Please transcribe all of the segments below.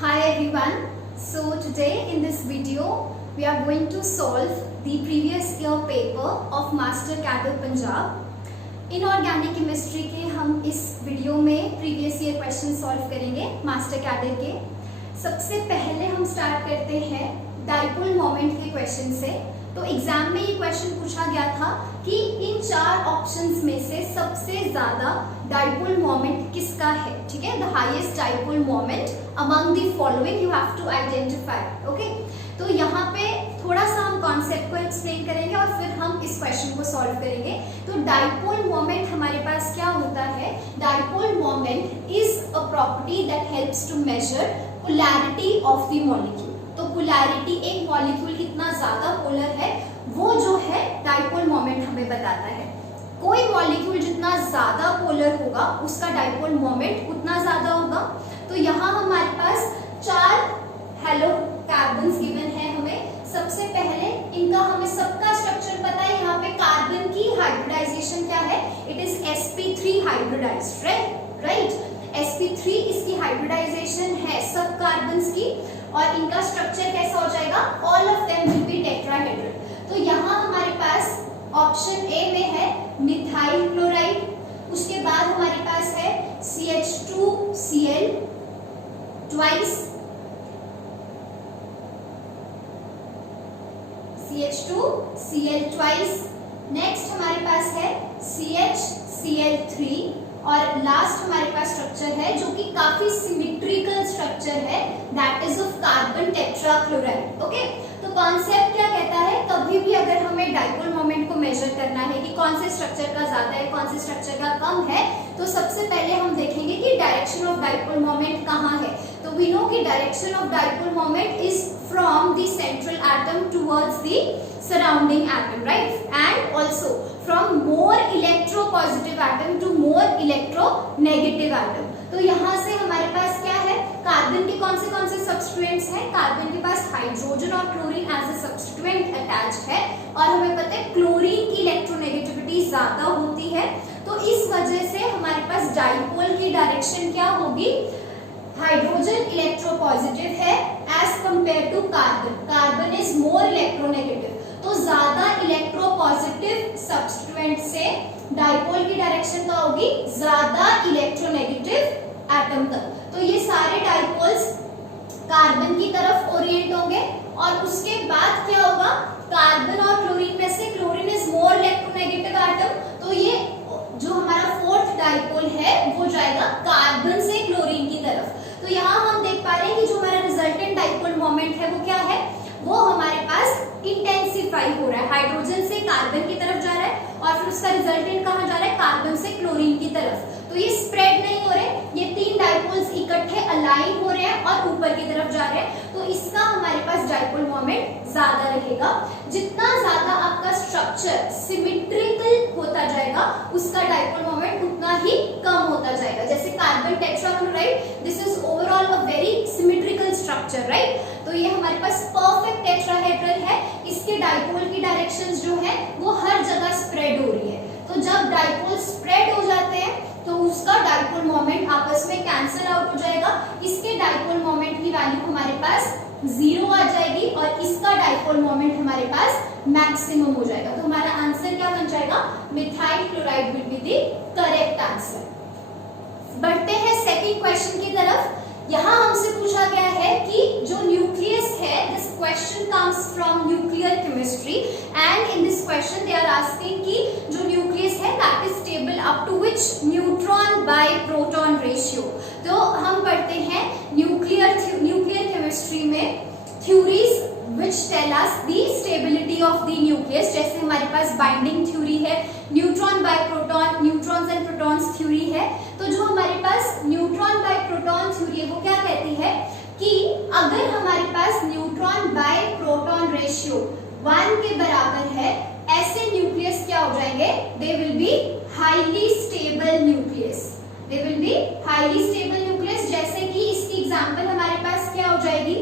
Hi everyone. So today in this video we are going to solve the previous year paper of Master Cadre Punjab. Inorganic chemistry के हम इस video में previous year question solve करेंगे master cadre के। सबसे पहले हम start करते हैं डाइपोल मोमेंट के क्वेश्चन से। तो एग्जाम में ये क्वेश्चन पूछा गया था कि इन चार ऑप्शंस में से सबसे ज्यादा डाइपोल मोमेंट किसका है। ठीक है, the highest dipole moment among the following you have to identify. Okay, तो यहाँ पे थोड़ा सा हम कॉन्सेप्ट को एक्सप्लेन करेंगे और फिर हम इस क्वेश्चन को सॉल्व करेंगे। तो डाइपोल मोमेंट हमारे पास क्या होता है? Dipole moment is a property that helps to measure polarity of the molecule. तो पोलैरिटी, एक मॉलिक्यूल कितना ज्यादा पोलर है वो जो है डाइपोल मोमेंट हमें बताता है। कोई मॉलिक्यूल जितना ज्यादा पोलर होगा उसका डाइपोल मोमेंट उतना ज्यादा होगा। तो यहाँ हमारे पास चार हेलो कार्बन्स गिवन है हमें। सबसे पहले इनका हमें सबका स्ट्रक्चर पता है। यहाँ पे कार्बन की हाइब्रिडाइजेशन क्या है? It is sp3 hybridised, right. sp3 इसकी हाइब्रिडाइजेशन है सब कार्बन्स की, और इनका स्ट्रक्चर कैसा हो जाएगा? All of them will be tetrahedral. तो यहाँ हमारे पास ऑप्शन ए में है मिथाइल क्लोराइड, उसके बाद हमारे पास है CH2Cl twice, CH2Cl twice. Next हमारे पास है CHCl3, और लास्ट हमारे पास स्ट्रक्चर है जो कि काफी सिमेट्रिकल स्ट्रक्चर है, that is of carbon tetrachloride. Okay, तो कॉन्सेप्ट क्या कहता है? कभी भी अगर हमें डाइपोल मोमेंट को मेजर करना है कि कौन से स्ट्रक्चर का ज्यादा है कौन से स्ट्रक्चर का कम है, तो सबसे पहले हम देखेंगे कि डायरेक्शन ऑफ डाइपोल मोमेंट कहाँ है। तो वी नो कि direction of dipole moment is from the central atom towards the surrounding atom, right, and also from more electropositive atom to more electronegative atom। तो यहाँ से हमारे पास क्या है? कार्बन के कौन से सब्स्टिट्यूएंट्स हैं? कार्बन के पास हाइड्रोजन और chlorine as a substituent attached है, और हमें पता है क्लोरीन की इलेक्ट्रोनेगेटिविटी ज्यादा होती है। तो इस वजह से हमारे पास डाइपोल की डायरेक्शन क्या होगी? हाइड्रोजन इलेक्ट्रोपॉजिटिव है as compare to carbon. Carbon is more electronegative, तो ज्यादा इलेक्ट्रोपॉजिटिव सब्स्टिट्यूएंट से डाइपोल की डायरेक्शन क्या होगी? ज्यादा इलेक्ट्रोनेगेटिव एटम तक। तो ये सारे डाइपोल्स कार्बन की तरफ ओरिएंट होंगे, और उसके बाद क्या होगा? कार्बन और क्लोरीन में से chlorine is more electronegative atom, तो ये जो हमारा फोर्थ डाइपोल है वो जाएगा कार्बन से क्लोरीन की तरफ। तो यहाँ हम देख पा रहे हैं कि जो हमारा रिजल्टेंट डाइपोल मोमेंट है वो क्या है? वो हमारे पास इंटेंसिफाई हो रहा है, हाइड्रोजन से कार्बन की तरफ जा रहा है, और फिर उसका रिजल्टेंट कहाँ जा रहा है? कार्बन से क्लोरीन की तरफ। तो ये स्प्रेड नहीं हो रहे, ये तीन डाइपोल्स इकट्ठे अलाइन हो रहे हैं और ऊपर की तरफ जा रहे हैं। तो इसका हमारे पास डाइपोल मोमेंट ज्यादा रहेगा। जितना ज्यादा आपका स्ट्रक्चर सिमेट्रिकल होता जाएगा उसका डाइपोल मोमेंट उतना ही कम होता जाएगा। जैसे carbon tetrachloride, this is overall a very symmetrical structure, right. तो ये हमारे पास परफेक्ट टेट्राहेड्रल है, इसके डाइपोल की डायरेक्शंस जो है वो हर जगह स्प्रेड हो रही है। तो जब डाइपोल स्प्रेड हो जाते हैं तो उसका डाइपोल मोमेंट आपस में कैंसिल आउट हो जाएगा। इसके डाइपोल मोमेंट की वैल्यू हमारे पास 0 आ जाएगी, और इसका डाइपोल मोमेंट हमारे पास मैक्सिमम हो जाएगा। तो हमारा आंसर क्या बन जाएगा? Methyl chloride will be the correct answer. बढ़ते हैं सेकंड क्वेश्चन की तरफ। यहाँ हमसे पूछा गया है कि जो न्यूक्लियस है, this question comes from nuclear chemistry, and in this question they are asking कि जो न्यूक्लियस है that is stable up to which neutron by proton ratio. तो हम पढ़ते हैं न्यूक्लियर केमिस्ट्री में theories which tell us the stability of the nucleus। जैसे हमारे पास बाइंडिंग थ्योरी है, neutron by proton, neutrons and protons theory है। तो जो हमारे पास न्यूट्रॉन बाय प्रोटॉन थ्योरी है वो क्या कहती है कि अगर हमारे पास न्यूट्रॉन बाय प्रोटॉन रेशियो 1 के बराबर है, ऐसे न्यूक्लियस क्या हो जाएंगे? They will be highly stable nucleus, they will be highly stable nucleus. जैसे कि इसकी एग्जांपल हमारे पास क्या हो जाएगी?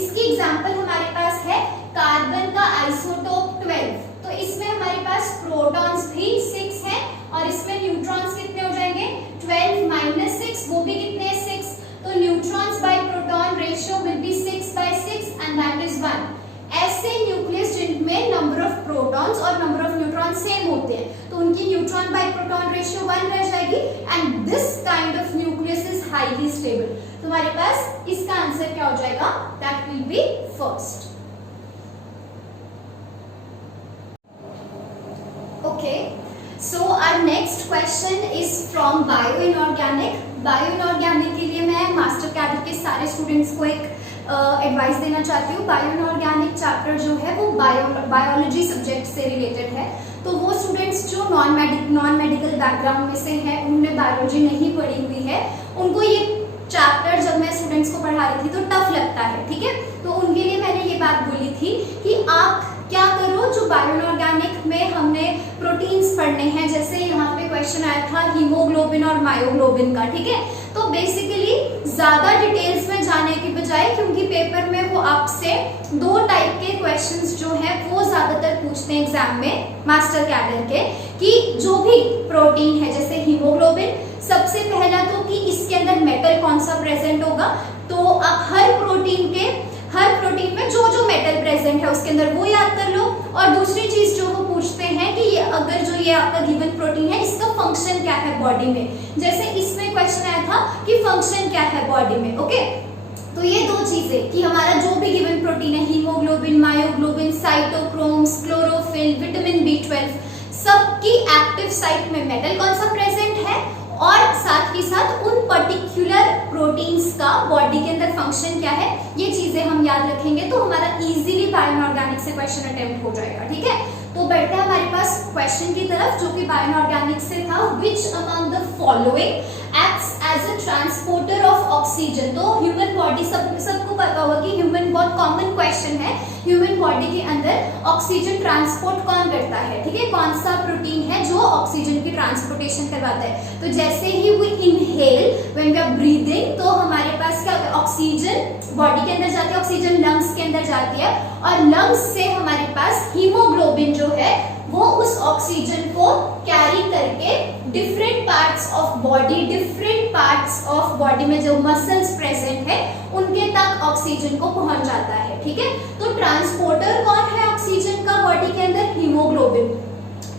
इसकी एग्जांपल हमारे पास है कार्बन का आइसोटोप 12। तो इसमें हमारे पास प्रोटॉन्स भी 6 हैं, और इसमें न्यूट्रॉन्स कितने हो जाएंगे? 12 - 6, वो भी कितने? 6। तो neutrons by proton this kind of nucleus is highly stable. तुम्हारे पास इसका आंसर क्या हो जाएगा? That will be first. Okay, so our next question is from bio inorganic. Bio inorganic के लिए मैं मास्टर कैडर के सारे स्टूडेंट्स को एक एडवाइस देना चाहती हूँ। बायो इनऑर्गेनिक चैप्टर जो है वो बायोलॉजी सब्जेक्ट से रिलेटेड है, तो वो स्टूडेंट्स जो नॉन मेडिकल बैकग्राउंड में से हैं, उन्होंने बायोलॉजी नहीं पढ़ी हुई है, उनको ये चैप्टर जब मैं स्टूडेंट्स को पढ़ा रही थी तो टफ लगता है, ठीक है। तो उनके लिए मैंने ये बात बोली थी कि आप क्या करो, जो बायो इनऑर्गेनिक में हमने प्रोटीन्स पढ़ने हैं, जैसे यहाँ पे क्वेश्चन आया था हीमोग्लोबिन और मायोग्लोबिन का, ठीक है। तो बेसिकली ज्यादा डिटेल्स में जाने की बजाय, क्योंकि पेपर में वो आपसे 2 टाइप के क्वेश्चंस जो है वो ज्यादातर पूछते हैं एग्जाम में मास्टर कैडर के, कि जो भी प्रोटीन है जैसे हीमोग्लोबिन, सबसे पहला तो कि इसके अंदर मेटल कौन सा प्रेजेंट होगा, तो आप हर प्रोटीन में जो जो मेटल प्रेजेंट है उसके अंदर वो याद कर लो। और दूसरी चीज जो वो पूछते हैं कि अगर जो ये आपका गिवन प्रोटीन है इसका फंक्शन क्या है बॉडी में, जैसे इसमें क्वेश्चन आया था कि फंक्शन क्या है बॉडी में, ओके। तो ये 2 चीजें कि हमारा जो भी गिवन प्रोटीन है, haemoglobin, myoglobin, cytochromes, chlorophyll, vitamin B12, सबकी एक्टिव साइट में मेटल कौन सा प्रेजेंट है, और साथ ही साथ उन पर्टिकुलर प्रोटीन्स का बॉडी के अंदर फंक्शन क्या है, ये चीजें हम याद रखेंगे तो हमारा इजीली बायो इनऑर्गेनिक से क्वेश्चन अटेम्प्ट हो जाएगा, ठीक है। तो बढ़ते हैं हमारे पास क्वेश्चन की तरफ, जो कि बायो इनऑर्गेनिक से था। Which among the following acts as a transporter of oxygen. तो ह्यूमन बॉडी, सबको पता होगा कि ह्यूमन, बहुत कॉमन क्वेश्चन है, ह्यूमन बॉडी के अंदर ऑक्सीजन ट्रांसपोर्ट कौन करता है, ठीक है, कौन सा प्रोटीन है जो ऑक्सीजन की ट्रांसपोर्टेशन करवाता है। तो जैसे ही we inhale, when we are breathing, तो हमारे पास क्या होता है, ऑक्सीजन बॉडी के अंदर जाती है, ऑक्सीजन लंग्स के अंदर जाती है, और लंग्स से हमारे पास हीमोग्लोबिन जो है वो उस ऑक्सीजन को कैरी करके डिफरेंट पार्ट्स ऑफ बॉडी में जो मसल्स प्रेजेंट है उनके तक ऑक्सीजन को पहुंच जाता है, ठीक है। तो ट्रांसपोर्टर कौन है ऑक्सीजन का बॉडी के अंदर? हीमोग्लोबिन।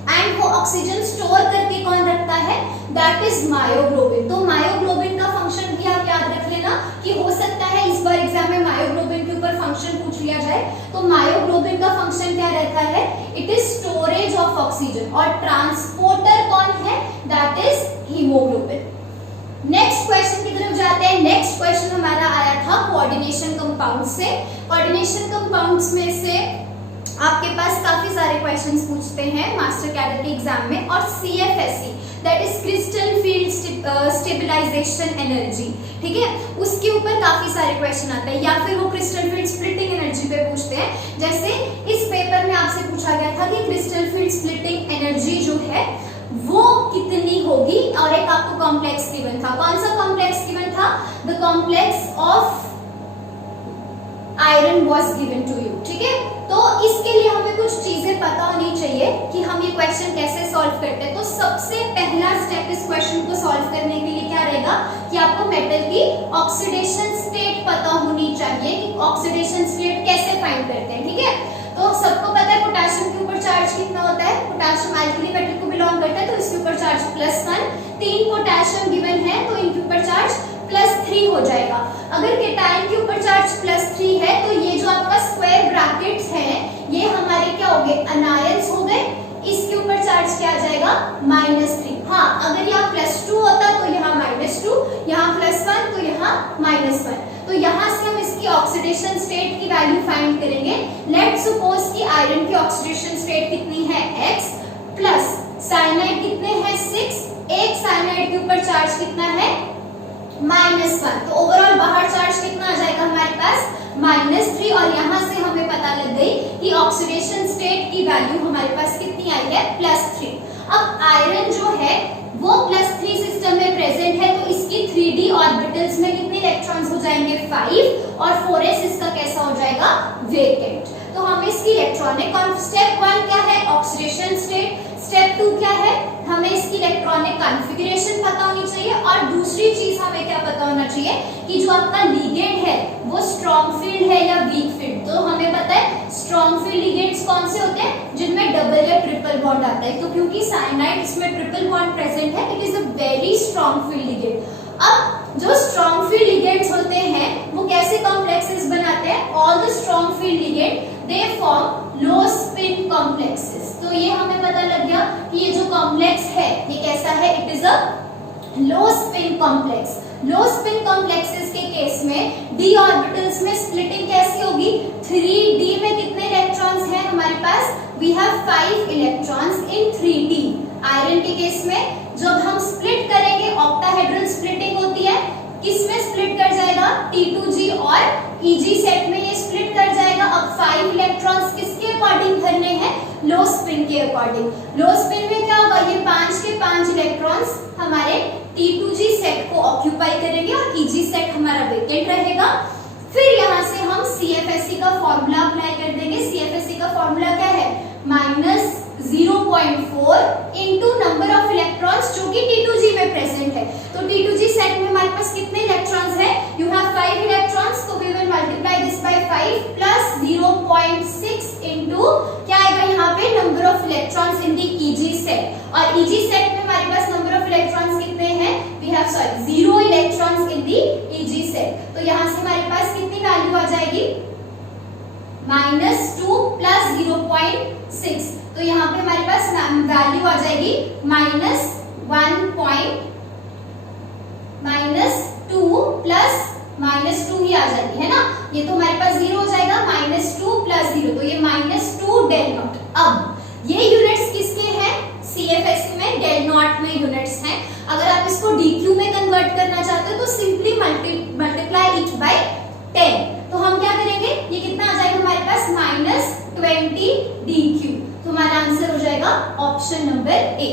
एंड वो ऑक्सीजन स्टोर करके कौन रखता है? That is myoglobin. तो मायोग्लोबिन का फंक्शन भी आप याद रख लेना कि हो सकता है इस बार एग्जाम में मायोग्लोबिन के ऊपर फंक्शन पूछ लिया जाए। तो मायोग्लोबिन का फंक्शन क्या रहता है? It is storage of oxygen, और ट्रांसपोर्टर कौन है? That is haemoglobin. Next question की तरफ जाते हैं। नेक्स्ट क्वेश्चन हमारा आया था कोऑर्डिनेशन कंपाउंड से। कोऑर्डिनेशन कंपाउंड्स में से आपके पास काफी सारे क्वेश्चंस पूछते हैं मास्टर कैडर के एग्जाम में, और CFSE that is crystal field stabilisation energy, ठीक है, उसके ऊपर काफी सारे क्वेश्चन आते हैं, या फिर वो क्रिस्टल फील्ड स्प्लिटिंग एनर्जी पे पूछते हैं। जैसे इस पेपर में आपसे पूछा गया था कि क्रिस्टल फील्ड स्प्लिटिंग एनर्जी जो है वो कितनी होगी, और एक आपको कॉम्प्लेक्स गिवन था। कौन सा कॉम्प्लेक्स गिवन था? The complex of iron was given to you, ठीक है। तो इसके लिए हमें कुछ चीजें पता होनी चाहिए कि हम ये क्वेश्चन कैसे सॉल्व करते हैं। तो सबसे पहला स्टेप इस क्वेश्चन को सॉल्व करने के लिए क्या रहेगा कि आपको मेटल की ऑक्सीडेशन स्टेट पता होनी चाहिए कि ऑक्सीडेशन स्टेट कैसे फाइंड करते हैं, ठीक है। तो सबको पता है पोटेशियम के ऊपर चार्ज कितना होता है, पोटेशियम अल्कली मेटल को बिलोंग करता है, तो इसके ऊपर चार्ज +1, 3 पोटेशियम गिवन है तो इनके ऊपर चार्ज +3 हो जाएगा। अगर केटायन के ऊपर चार्ज +3 है तो ये जो आपका स्क्वायर ब्रैकेट्स है ये हमारे क्या हो गए, अनायंस हो गए। इसके ऊपर चार्ज क्या आ जाएगा, -3। हाँ, अगर यहाँ +2 होता तो यहाँ -2, यहाँ +1 तो यहाँ -1। तो यहाँ से हम इसकी ऑक्सीडेशन स्टेट की वैल्यू फाइंड करेंगे। लेट्स सपोज कि आयरन की ऑक्सीडेशन स्टेट कितनी है, X, प्लस साइनाइड कितने हैं, 6। एक साइनाइड के ऊपर चार्ज कितना है, -1। तो ओवरऑल बाहर चार्ज कितना आ जाएगा हमारे पास, -3। और यहाँ से हमें पता लग गई कि ऑक्सीडेशन स्टेट की वैल्यू हमारे पास कितनी आई है, +3। अब आयरन जो है वो +3 सिस्टम में प्रेजेंट है, तो इसकी 3d ऑर्बिटल्स में कितने इलेक्ट्रॉन्स हो जाएंगे, 5, और 4s इसका कैसा हो जाएगा, वेकेंट। तो हमें इसकी इलेक्ट्रॉनिक, स्टेप 1 क्या है, ऑक्सीडेशन स्टेट। स्टेप 2 क्या है, हमें इसकी इलेक्ट्रॉनिक कॉन्फ़िगरेशन पता होनी चाहिए, और दूसरी चीज हमें क्या पता होना चाहिए कि जो आपका लिगेंड है वो स्ट्रॉन्ग फील्ड है या वीक फील्ड। तो हमें पता है स्ट्रॉन्ग फील्ड लिगेंड्स कौन से होते हैं, जिनमें डबल या ट्रिपल बॉन्ड आता है। तो क्योंकि साइनाइड इसमें ट्रिपल बॉन्ड प्रेजेंट है, it is a very strong field ligand. अब जो स्ट्रॉन्ग फील्ड लिगेंड्स होते हैं वो कैसे कॉम्प्लेक्सेस बनाते हैं, all the strong field ligand they form low spin complexes. तो ये हमें पता लग गया कि ये जो कॉम्प्लेक्स है ये कैसा है, it is a low spin complex. Low spin complexes के केस में d ऑर्बिटल्स में स्प्लिटिंग कैसी होगी, 3d में कितने इलेक्ट्रॉन्स हैं हमारे पास, we have 5 electrons in 3d। Iron के केस में जब हम स्प्लिट करेंगे ऑक्टाहेड्रल स्प्लिटिंग होती है, किसमें स्प्लिट कर जाएगा, T2G और Eg सेट में ये स्प्लिट कर जाएगा। अब 5 इलेक्ट्रॉन्स किसके अकॉर्डिंग भरने हैं, लो स्पिन के अकॉर्डिंग। लो स्पिन में क्या होगा, ये 5 के 5 इलेक्ट्रॉन्स हमारे T2G सेट को ऑक्यूपाई करेंगे और Eg सेट हमारा वेकेंट रहेगा। फिर यहाँ से हम CFSE का फॉर्मूला अप्लाई कर देंगे। CFSE का फॉर्मूला क्या है, -0.4 इंटू नंबर ऑफ इलेक्ट्रॉन्स जो कि T2G में प्रेजेंट है। तो T2G सेट में हमारे पास कितने इलेक्ट्रॉन्स है, यू हैव 5 इलेक्ट्रॉन्स, तो we will multiply this by 5 plus 0.6 into क्या आएगा यहाँ पे, number of electrons in the Eg set. और Eg सेट में हमारे पास नंबर ऑफ इलेक्ट्रॉन्स कितने हैं, we have 0 electrons in the Eg set. तो यहाँ से हमारे पास कितनी वैल्यू आ जाएगी, -2 प्लस 0.6। तो यहाँ पे हमारे पास वैल्यू आ जाएगी -2 प्लस -2 ही आ जाएगी, है ना। ये तो हमारे पास 0 हो जाएगा, -2 प्लस 0, तो ये -2 डेल नॉट। अब ये यूनिट्स किसके हैं, CFSE में डेल नॉट में यूनिट्स हैं। अगर आप इसको DQ में कन्वर्ट करना चाहते हो तो सिंपली मल्टीप्लाई इट बाय 10। तो हम क्या करेंगे, ये कितना आ जाएगा हमारे पास, -20 DQ। तो हमारा आंसर हो जाएगा ऑप्शन नंबर ए।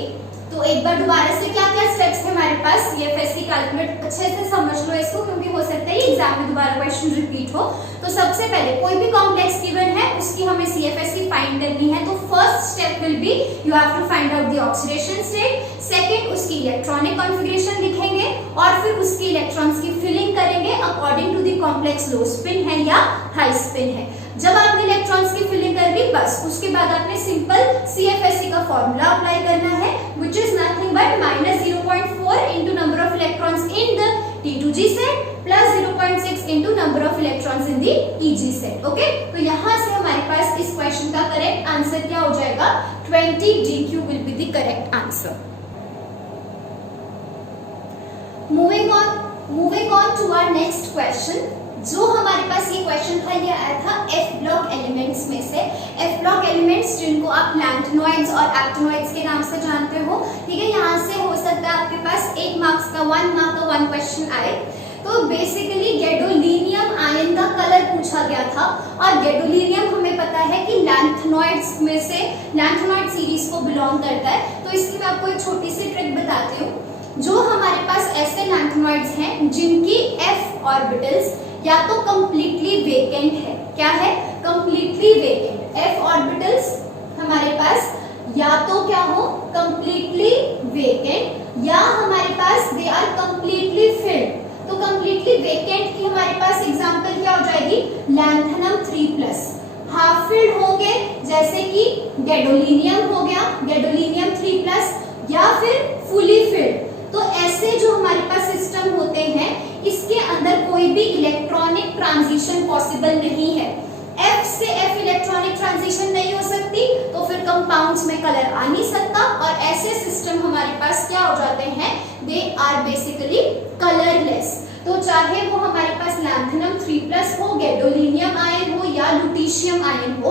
तो एक बार दोबारा से क्या क्या स्टेप्स है हमारे पास, CFSE कैलकुलेट अच्छे से समझ लो इसको, क्योंकि हो सकता है एग्जाम में दोबारा क्वेश्चन रिपीट हो। तो सबसे पहले कोई भी कॉम्प्लेक्स गिवन है उसकी हमें CFSE फाइंड करनी है। तो first step will be you have to find out the oxidation state. Second उसकी इलेक्ट्रॉनिक कॉन्फ़िगरेशन लिखेंगे और फिर उसकी इलेक्ट्रॉन्स की फिलिंग करेंगे according to the complex low spin है या हाई स्पिन है। जब आपने इलेक्ट्रॉन्स की फिलिंग कर ली, बस उसके बाद आपने सिंपल CFSE का फॉर्मूला अप्लाई करना है, which is nothing but -0.4 into number of electrons in the T2G set plus 0.6 into number of electrons in the Eg set. Okay? तो यहाँ से हमारे पास इस क्वेश्चन का करेक्ट आंसर क्या हो जाएगा, 20 DQ will be the correct answer. Moving on to our next question. जो हमारे पास ये क्वेश्चन था ये आया था F ब्लॉक एलिमेंट्स में से। F ब्लॉक एलिमेंट्स जिनको आप लैंथेनॉइड्स और एक्टिनॉइड्स के नाम से जानते हो, ठीक है। यहाँ से हो सकता है आपके पास 1 मार्क्स का 1 मार्क का 1 क्वेश्चन आए। तो बेसिकली गैडोलीनियम आयन का कलर पूछा गया था और गैडोलीनियम हमें पता है कि लैंथेनॉइड्स में से लैंथेनॉइड सीरीज को बिलोंग करता है। तो इसकी मैं आपको एक छोटी सी ट्रिक बताती हूँ। जो हमारे पास ऐसे लैंथेनॉइड्स हैं जिनकी F ऑर्बिटल्स या तो कंप्लीटली वेकेंट है, क्या है, कंप्लीटली वेकेंट। F ऑर्बिटल्स हमारे पास या तो क्या हो, कंप्लीटली वेकेंट, या हमारे पास दे आर कंप्लीटली फिल्ड। तो कंप्लीटली वेकेंट की हमारे पास एग्जांपल क्या हो जाएगी, लैंथेनम 3+। हाफ फिल्ड होंगे जैसे कि गैडोलीनियम हो गया, गैडोलीनियम 3+, या फिर फुली फिल्ड। तो ऐसे जो हमारे पास सिस्टम होते हैं इसके अंदर कोई भी इलेक्ट्रॉनिक ट्रांजिशन पॉसिबल नहीं है। F से F इलेक्ट्रॉनिक ट्रांजिशन नहीं हो सकती, तो फिर कंपाउंड्स में कलर आ नहीं सकता और ऐसे सिस्टम हमारे पास क्या हो जाते हैं, दे आर बेसिकली कलरलेस। तो चाहे वो हमारे पास लैंथेनम 3+ हो, गैडोलीनियम आयन हो या लुटीशियम आयन हो,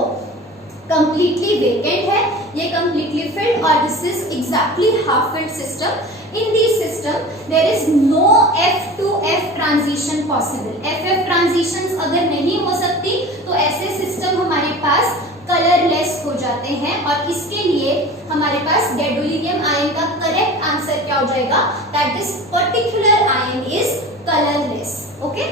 कंप्लीटली वेकेंट है, ये कंप्लीटली फिल्ड और this is exactly half filled system. In this system, there is no F to F transition possible. FF transitions अगर नहीं हो सकती तो ऐसे सिस्टम हमारे पास कलरलेस हो जाते हैं और इसके लिए हमारे पास गैडोलीनियम आयन का करेक्ट आंसर क्या हो जाएगा, that this particular ion is colorless. Okay?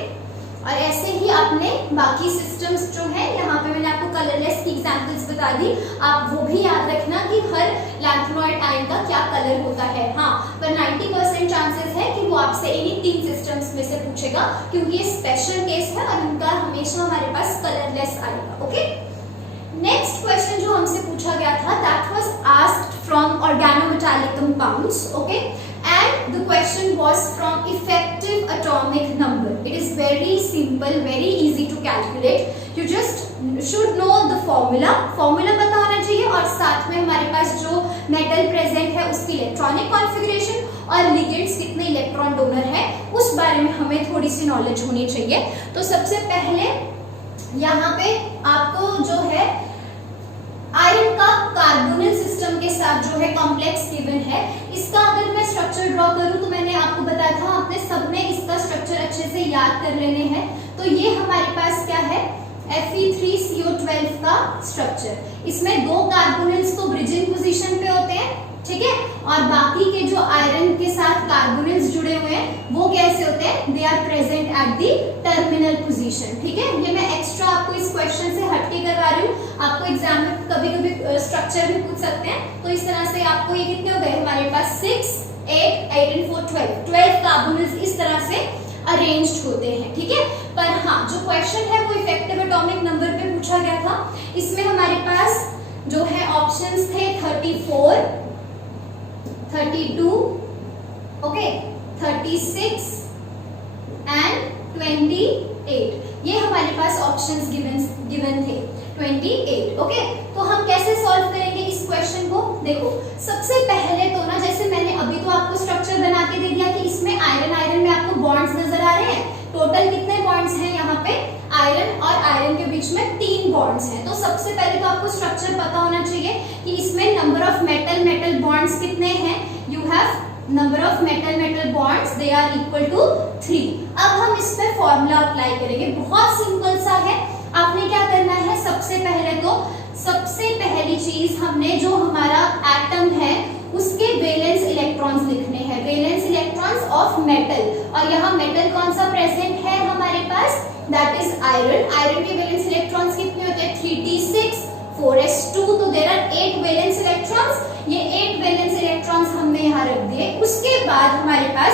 और ऐसे ही आपने बाकी सिस्टम्स जो है, यहाँ पे मैंने आपको कलरलेस की एग्जांपल्स बता दी, आप वो भी याद रखना कि हर लैंथेनॉइड आयन का क्या कलर होता है। हाँ, पर 90% चांसेस है कि वो आपसे इन्हीं 3 सिस्टम्स में से लीजिएगा क्योंकि ये स्पेशल केस है और इनका हमेशा हमारे पास कलरलेस आएगा। ओके, नेक्स्ट क्वेश्चन जो हमसे पूछा गया था that was asked from organometallic compounds. Okay, and the question was from effective atomic number. It is very simple, very easy to calculate. You just should know the formula पता होना चाहिए और साथ में हमारे पास जो मेटल प्रेजेंट है उसकी इलेक्ट्रॉनिक कॉन्फ़िगरेशन और लिगेंड्स कितने इलेक्ट्रॉन डोनर है उस बारे में हमें थोड़ी सी नॉलेज होनी चाहिए। तो सबसे पहले यहाँ पे आपको जो है आयरन का कार्बोनिल सिस्टम के साथ जो है कॉम्प्लेक्स गिवन है। इसका अगर मैं स्ट्रक्चर ड्रॉ करूं तो मैंने आपको बताया था आपने सबने इसका स्ट्रक्चर अच्छे से याद कर लेने हैं। तो ये हमारे पास क्या है Fe3CO12 का स्ट्रक्चर। इसमें दो कार्बोनिल्स तो ब्रिजिंग पोजीशन पे होते हैं, ठीक है, और बाकी के जो आयरन के साथ कार्बोनिल्स जुड़े हुए हैं वो कैसे होते हैं, they are present at the terminal position. ठीक है, ये मैं एक्स्ट्रा आपको इस क्वेश्चन से हटके करवा रही हूँ, आपको एग्जाम में कभी कभी स्ट्रक्चर भी पूछ सकते हैं। तो इस तरह से आपको ये कितने हो गए हमारे पास 6, 8, 8 and 4 12 कार्बोनिल्स इस तरह से अरेंज्ड होते हैं। ठीक है, पर हाँ जो क्वेश्चन है वो इफेक्टिव एटॉमिक नंबर पे पूछा गया था। इसमें हमारे पास जो है ऑप्शंस थे 34, 32, ओके, 36 एंड 28। ये हमारे पास ऑप्शंस गिवन थे 28। ओके, तो हम कैसे सॉल्व करेंगे इस क्वेश्चन को? देखो सबसे पहले तो ना, जैसे मैंने अभी तो आपको स्ट्रक्चर बना के दे दिया कि इसमें आयरन में आपको बॉन्ड्स नजर आ रहे हैं। टोटल कितने बॉन्ड्स हैं यहाँ पे? आयरन और आयरन के बीच में 3 बॉन्ड्स हैं। तो सबसे पहले तो आपको स्ट्रक्चर पता होना चाहिए कि इसमें नंबर ऑफ मेटल बॉन्ड्स कितने हैं। You have number of metal bonds, they are equal to 3। अब हम इस पे फॉर्मूला अप्लाई करेंगे, बहुत सिंपल सा है। आपने क्या करना है, सबसे पहली चीज हमने जो हमारा एटम है उसके वैलेंस इलेक्ट्रॉन्स लिखने हैं, वैलेंस इलेक्ट्रॉन्स ऑफ मेटल। और यहाँ मेटल कौन सा प्रेजेंट है हमारे पास, दैट इज आयरन। आयरन के वैलेंस इलेक्ट्रॉन्स कितने होते हैं 3d6 4s2, तो देयर आर 8 वैलेंस इलेक्ट्रॉन्स। ये 8 वैलेंस इलेक्ट्रॉन्स हमने यहाँ रख दिए। उसके बाद हमारे पास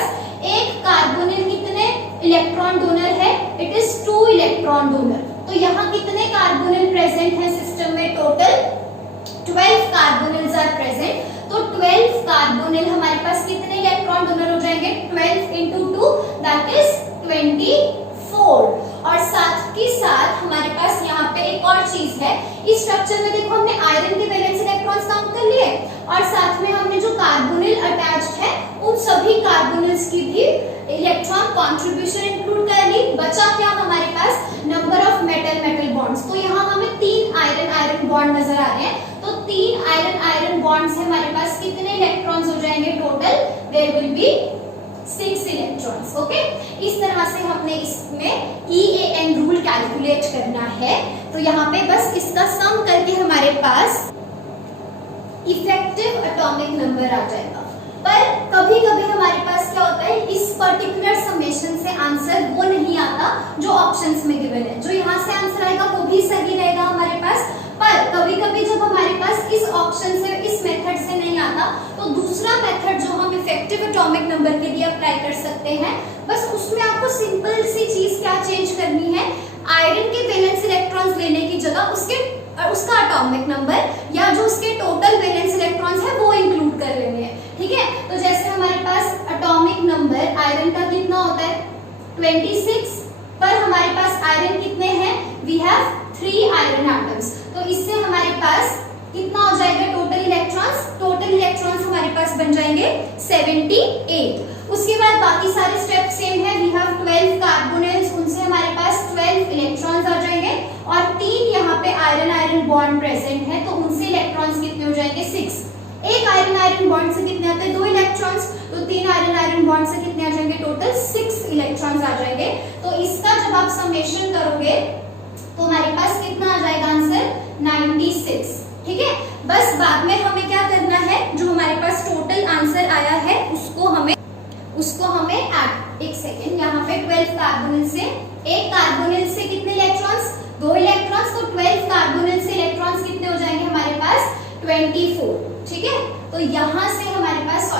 एक कार्बोनिल कितने इलेक्ट्रॉन डोनर है, इट इज 2 इलेक्ट्रॉन डोनर। तो यहाँ कितने कार्बोनिल प्रेजेंट है सिस्टम में, टोटल 12 कार्बोनिल्स आर प्रेजेंट। तो 12 कार्बोनिल हमारे पास कितने इलेक्ट्रॉन डोनर हो जाएंगे, 12 into 2 दैट इज 24। और साथ ही साथ हमारे पास यहाँ पे एक और चीज है, इस स्ट्रक्चर में देखो हमने आयरन के वैलेंस इलेक्ट्रॉन्स काउंट कर लिए और साथ में हमने जो कार्बोनिल अटैच्ड है उन सभी कार्बोनिल्स की भी इलेक्ट्रॉन कंट्रीब्यूशन इंक्लूड कर ली। बचा क्या हमारे पास, नंबर ऑफ मेटल बॉन्ड्स। तो यहाँ हमें 3 आयरन बॉन्ड नजर आ रहे हैं। तो 3 आयरन बॉन्ड्स है हमारे पास, कितने इलेक्ट्रॉन्स हो जाएंगे total, there will be 6 electrons. Okay, इस तरह से हमने इसमें EAN रूल कैलकुलेट करना है। तो यहाँ पे बस इसका सम करके हमारे पास इफेक्टिव एटॉमिक नंबर आ जाएगा। पर कभी कभी हमारे पास क्या होता है, इस पर्टिकुलर समेशन से आंसर वो नहीं आता जो ऑप्शंस में गिवन है। जो यहाँ से आंसर आएगा वो भी सही रहेगा हमारे पास, पर कभी कभी जब हमारे पास इस ऑप्शन से, इस मेथड से नहीं आता, तो दूसरा मेथड जो हम इफेक्टिव एटॉमिक नंबर के लिए अप्लाई कर सकते हैं। बस उसमें आपको सिंपल सी चीज क्या चेंज करनी है, आयरन के वैलेंस इलेक्ट्रॉन्स लेने की जगह उसका एटॉमिक नंबर या जो उसके टोटल वैलेंस इलेक्ट्रॉन्स है वो इंक्लूड कर लेने हैं। ठीक है, तो जैसे हमारे पास एटॉमिक नंबर आयरन का कितना होता है 26, पर हमारे पास आयरन कितने हैं, वी हैव 3 आयरन एटम्स। तो इससे हमारे पास कितना हो जाएगा टोटल इलेक्ट्रॉन्स हमारे पास बन जाएंगे 78। उसके बाद बाकी सारे स्टेप सेम है, वी हैव 12 कार्बोनिल्स, उनसे हमारे पास 12 इलेक्ट्रॉन्स आ जाएंगे और 3 यहाँ पे आयरन बॉन्ड प्रेजेंट है, तो उनसे इलेक्ट्रॉन्स कितने हो जाएंगे 6। एक आयरन बॉन्ड से कितने आते हैं 2 इलेक्ट्रॉन्स, तो 3 आयरन बॉन्ड से कितने आ जाएंगे, टोटल 6 इलेक्ट्रॉन्स आ जाएंगे। तो इसका जब आप समेशन करोगे तो हमारे पास कितना आ जाएगा आंसर 96। ठीक है, बस बाद में हमें क्या करना है, जो हमारे पास टोटल आंसर आया है उसको हमें एक सेकेंड, यहाँ पे 12 कार्बोनिल से, एक कार्बोनिल से कितने इलेक्ट्रॉन्स 2 इलेक्ट्रॉन्स, तो 12 कार्बोनिल से इलेक्ट्रॉन्स कितने हो जाएंगे हमारे पास 24। ठीक है, तो यहाँ से हमारे पास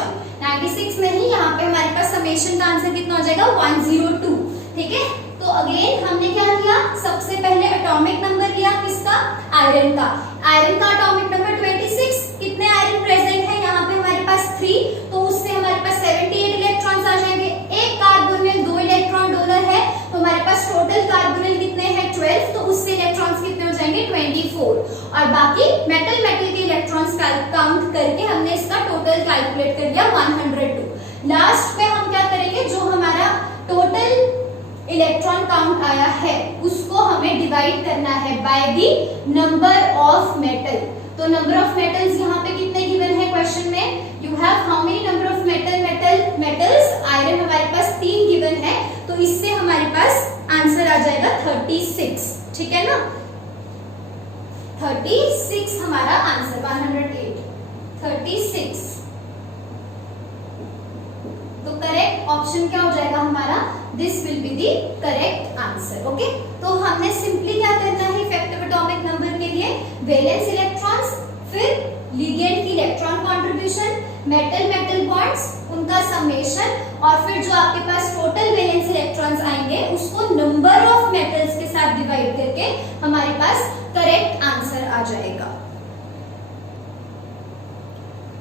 96 नहीं, यहाँ पे हमारे पास समेशन का आंसर कितना हो जाएगा 102। ठीक है। तो अगेन हमने क्या लिया, सबसे पहले एटॉमिक नंबर लिया किसका, आयरन का। आयरन का एटॉमिक नंबर 26। कितने आयरन प्रेजेंट है यहाँ पे हमारे पास 3, तो उससे हमारे पास 78 इलेक्ट्रॉन्स आ जाएंगे। एक कार्बोनिल 2 इलेक्ट्रॉन डोनर है, तो हमारे पास टोटल कार्बोनिल कितने हैं 12, तो उससे इलेक्ट्रॉन्स कितने हो जाएंगे 24। और बाकी मेटल के इलेक्ट्रॉन्स काउंट करके हमने इसका टोटल कैलकुलेट कर लिया 102। लास्ट में हम क्या करेंगे, जो हमारा टोटल इलेक्ट्रॉन काउंट आया है उसको हमें डिवाइड करना है by the number of metal. तो नंबर ऑफ मेटल्स यहाँ पे कितने गिवन है क्वेश्चन में, you have how many number of metals, iron हमारे पास 3 गिवन है, तो इससे हमारे पास आंसर आ जाएगा 36, ठीक है ना। 36 हमारा आंसर, 108 36। तो करेक्ट ऑप्शन क्या हो जाएगा हमारा, this will be the correct answer. Okay, तो हमने सिंपली क्या करना है इफेक्टिव एटॉमिक नंबर के लिए, वैलेंस इलेक्ट्रॉन्स, फिर लिगेंड की इलेक्ट्रॉन कंट्रीब्यूशन, मेटल बॉन्ड्स उनका समेशन, और फिर जो आपके पास टोटल वैलेंस इलेक्ट्रॉन्स आएंगे उसको नंबर ऑफ मेटल्स के साथ डिवाइड करके हमारे पास करेक्ट आंसर आ जाएगा।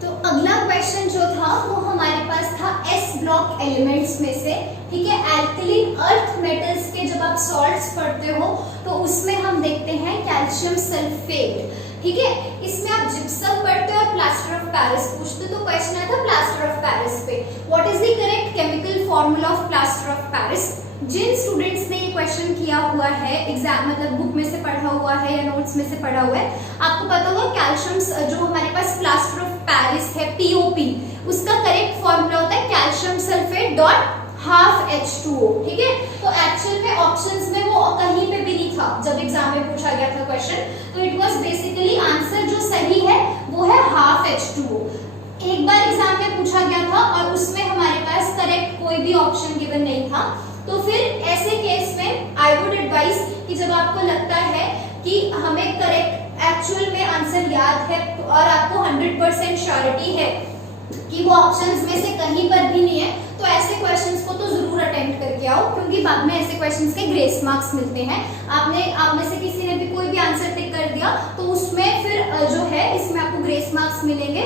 तो अगला क्वेश्चन जो था वो हमारे पास था एस ब्लॉक एलिमेंट्स में से, ठीक है, एल्कलीन अर्थ मेटल्स के जब आप सॉल्ट्स पढ़ते हो तो उसमें हम देखते हैं कैल्शियम सल्फेट, ठीक है। इसमें आप जिप्सम पढ़ते हो और प्लास्टर ऑफ पेरिस पूछते, तो क्वेश्चन आया था प्लास्टर ऑफ पेरिस पे, what is the correct chemical formula of plaster of Paris. जिन स्टूडेंट्स ने ये क्वेश्चन किया हुआ है एग्जाम, मतलब बुक में से पढ़ा हुआ है या नोट्स में से पढ़ा हुआ है, आपको पता होगा कैल्शियम जो हमारे पास प्लास्टर ऑफ पेरिस है पीओपी, उसका करेक्ट फॉर्मूला होता है calcium sulphate dot half H2O, ठीक है। तो एक्चुअल में ऑप्शंस में वो कहीं पे भी नहीं था जब एग्जाम में पूछा गया था क्वेश्चन, तो इट वाज बेसिकली आंसर जो सही है वो है हाफ H2O। एक बार एग्जाम में पूछा गया था और उसमें हमारे पास करेक्ट कोई भी ऑप्शन गिवन नहीं था, तो फिर ऐसे केस में आई वुड एडवाइस कि जब आपको लगता है कि हमें करेक्ट एक्चुअल में आंसर याद है और आपको 100% श्योरिटी है कि वो ऑप्शंस में से कहीं पर भी नहीं है, तो ऐसे क्वेश्चंस को तो जरूर अटेम्प्ट करके आओ, क्योंकि बाद में ऐसे क्वेश्चंस के ग्रेस मार्क्स मिलते हैं। आप में से किसी ने भी कोई भी आंसर टिक कर दिया तो उसमें फिर जो है इसमें आपको ग्रेस मार्क्स मिलेंगे।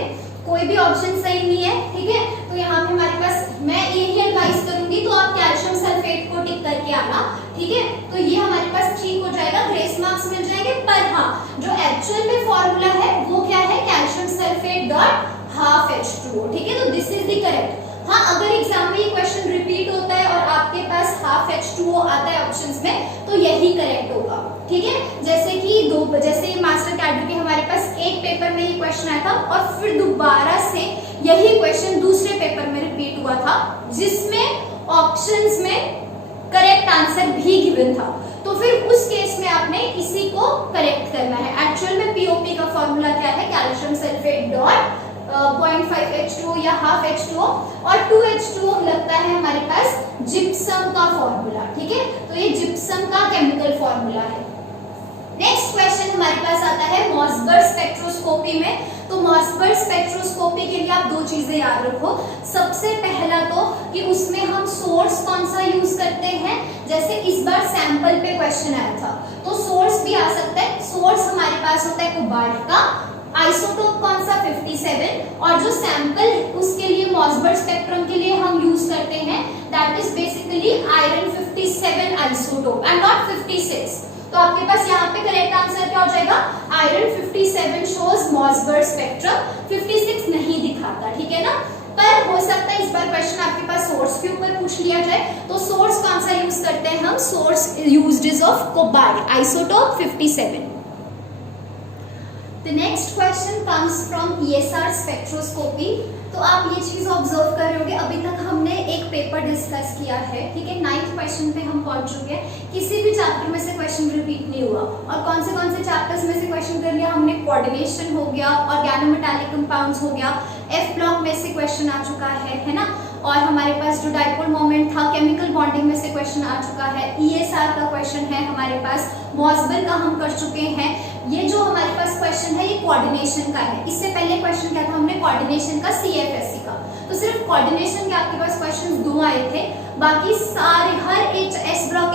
कोई भी ऑप्शन सही नहीं है, ठीक है। तो यहाँ पे हमारे पास मैं यही एडवाइस करूंगी, तो आप कैल्शियम सल्फेट को टिक करके आना, ठीक है। तो ये हमारे पास ठीक हो जाएगा, ग्रेस मार्क्स मिल जाएंगे। पर हाँ, जो एक्चुअल में फॉर्मूला है वो क्या है, calcium sulphate dot half H2O, ठीक है। तो दिस इज द करेक्ट। हाँ, अगर एग्जाम में ये क्वेश्चन रिपीट होता है और आपके पास हाफ H2O आता है ऑप्शंस में, तो यही करेक्ट होगा, ठीक है। जैसे मास्टर कैडर के हमारे पास एक पेपर में ये क्वेश्चन आया था और फिर दोबारा से यही क्वेश्चन दूसरे पेपर में रिपीट हुआ था, जिसमें ऑप्शंस में करेक्ट आंसर भी गिवन था, तो फिर उस केस में आपने इसी को करेक्ट करना है। एक्चुअल में पीओपी का फॉर्मूला क्या है, कैल्शियम सल्फेट डॉट 0.5 H2O या हाफ H2O, और 2 H2O लगता है हमारे पास जिप्सम का फॉर्मूला, ठीक है। तो ये जिप्सम का केमिकल फॉर्मूला है। नेक्स्ट क्वेश्चन हमारे पास आता है मॉसबर्ग स्पेक्ट्रोस्कोपी में। तो मॉसबर्ग स्पेक्ट्रोस्कोपी के लिए आप दो चीजें याद रखो। सबसे पहला तो कि उसमें हम सोर्स कौन सा यूज करते हैं, जैसे इस बार सैंपल पे क्वेश्चन आया था, तो सोर्स भी आ सकता है। सोर्स हमारे पास होता है कोबाल्ट का, आइसोटोप कौन सा 57, और जो सैंपल उसके लिए मॉसबर्ग स्पेक्ट्रम के लिए हम यूज करते हैं that is basically iron 57 isotope and not 56। तो आपके पास यहाँ पे करेक्ट आंसर क्या हो जाएगा, आयरन 57 शोज मॉसबर्ग स्पेक्ट्रम, 56 नहीं दिखाता, ठीक है ना। पर हो सकता है इस बार क्वेश्चन आपके पास सोर्स के ऊपर पूछ लिया जाए, तो सोर्स कौन सा यूज करते हैं हम, source used is of cobalt isotope 57। The next question comes from ESR spectroscopy। तो आप ये चीज ऑब्जर्व कर रहे होंगे, अभी तक हमने एक पेपर डिस्कस किया है, ठीक है। 9th क्वेश्चन पे हम पहुंच चुके हैं, किसी भी चैप्टर में से क्वेश्चन रिपीट नहीं हुआ। और कौन से चैप्टर्स में से क्वेश्चन कर लिया हमने, कोऑर्डिनेशन हो गया, ऑर्गेनोमेटालिक कंपाउंड्स हो गया, एफ ब्लॉक में से क्वेश्चन आ चुका है ना। और हमारे पास जो डाइपोल मोमेंट था, केमिकल बॉन्डिंग में से क्वेश्चन आ चुका है, ESR का क्वेश्चन है हमारे पास, मॉसबर्ग का हम कर चुके हैं। ये जो हमारे पास क्वेश्चन है ये कोऑर्डिनेशन का है। इससे पहले क्वेश्चन क्या था, हमने कोऑर्डिनेशन का CFSE का, तो सिर्फ कोऑर्डिनेशन के आपके पास क्वेश्चन 2 आए थे, बाकी सारे हर एक एस ब्लॉक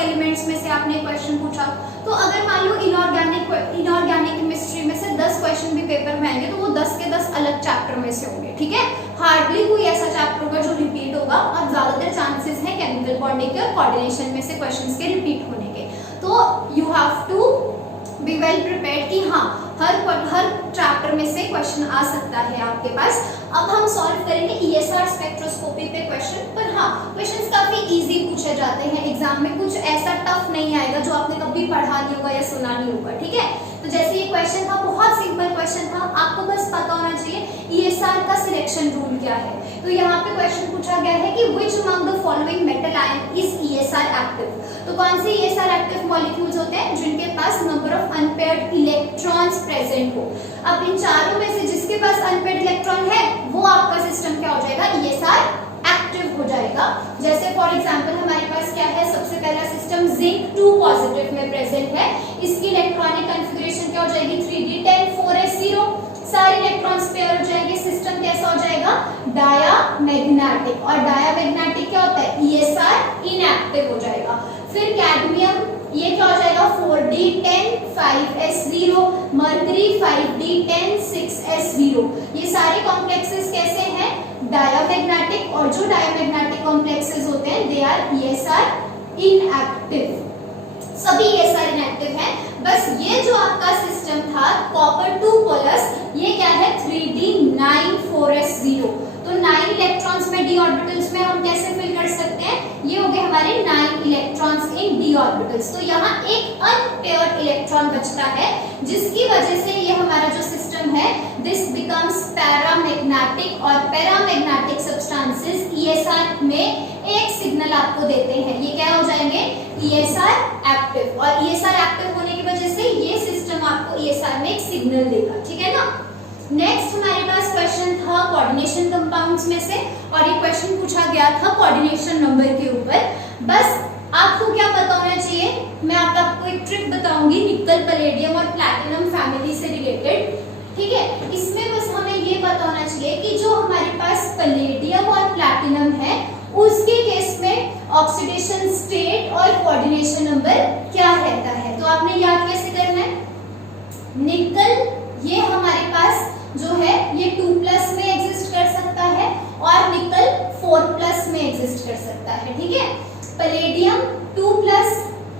एलिमेंट्स में से आपने क्वेश्चन पूछा, तो अगर मान लो इनऑर्गेनिक केमिस्ट्री में से 10 क्वेश्चन भी पेपर में आएंगे तो वो 10 के 10 अलग चैप्टर में से होंगे, ठीक है। हार्डली कोई ऐसा चैप्टर होगा जो रिपीट होगा, और ज्यादातर चांसेस है केमिकल बॉन्डिंग के और कोऑर्डिनेशन में से क्वेश्चंस के रिपीट होने के। तो you have to be well prepared कि हाँ हर चैप्टर में से क्वेश्चन आ सकता है आपके पास। अब हम सॉल्व करेंगे ESR स्पेक्ट्रोस्कोपी पे क्वेश्चन, पर हाँ क्वेश्चंस काफी इजी पूछे जाते हैं एग्जाम में, कुछ ऐसा टफ नहीं आएगा जो आपने कभी पढ़ा नहीं होगा या सुना नहीं होगा, ठीक है। तो जैसे ये क्वेश्चन था, बहुत सिंपल क्वेश्चन था, आपको बस पता होना चाहिए ESR का सिलेक्शन रूल क्या है। तो यहाँ पे क्वेश्चन पूछा गया है कि which among the following metal ion is ESR active. तो कौन से ESR एक्टिव मॉलिक्यूल्स होते हैं जिनके पास number of unpaired electrons present हो। अब इन चारों में से जिसके पास अनपेयर्ड इलेक्ट्रॉन है वो आपका सिस्टम क्या हो जाएगा, ESR एक्टिव हो जाएगा। जैसे फॉर एग्जांपल हमारे पास क्या है, सबसे पहला सिस्टम जिंक 2 पॉजिटिव में प्रेजेंट है, इसकी इलेक्ट्रॉनिक कॉन्फ़िगरेशन क्या हो जाएगी, 3d10 4s0, सारे इलेक्ट्रॉन्स पेयर हो जाएंगे, सिस्टम कैसा हो जाएगा, डायामैग्नेटिक। और डायामैग्नेटिक क्या होता है, ESR इनएक्टिव हो जाएगा। फिर कैडमियम, ये क्या हो जाएगा, 4d10 5s0, mercury 5d10 6s0। ये सारे कॉम्प्लेक्सेस कैसे हैं, डायामैग्नेटिक, और जो डायामैग्नेटिक कॉम्प्लेक्सेस होते हैं दे आर ESR इनएक्टिव। सभी ESR इनएक्टिव हैं। बस ये जो आपका सिस्टम था कॉपर 2 प्लस, ये क्या है 3d9 4s0। तो 9 इलेक्ट्रॉन्स में d ऑर्बिटल्स में हम कैसे फिल कर सकते हैं, ये हो गए हमारे 9 इलेक्ट्रॉन्स इन d ऑर्बिटल्स। तो यहाँ एक अनपेयर्ड इलेक्ट्रॉन बचता है, जिसकी वजह से ये हमारा जो सिस्टम है दिस बिकम्स पैरामैग्नेटिक, और पैरामैग्नेटिक सब्सटेंसेस ESR में एक सिग्नल आपको देते हैं, ये क्या हो जाएंगे, ESR एक्टिव। और ESR एक्टिव होने की वजह से ये सिस्टम आपको ESR में एक सिग्नल देगा, ठीक है ना। नेक्स्ट हमारे पास क्वेश्चन था कोऑर्डिनेशन कंपाउंड्स में से, और ये क्वेश्चन पूछा गया था कोऑर्डिनेशन नंबर के ऊपर। बस आपको क्या पता होना चाहिए, मैं आपको एक ट्रिक बताऊंगी निकल, पैलेडियम और प्लैटिनम फैमिली से रिलेटेड, ठीक है। इसमें बस हमें ये पता होना चाहिए कि जो हमारे पास पैलेडियम और प्लैटिनम है उसके केस में ऑक्सीडेशन स्टेट और कोऑर्डिनेशन नंबर क्या रहता है। तो आपने याद कैसे करना है, निकल ये हमारे पास जो है ये 2+ में एग्जिस्ट कर सकता है, और निकल 4+ में एग्जिस्ट कर सकता है, ठीक है। पैलेडियम 2+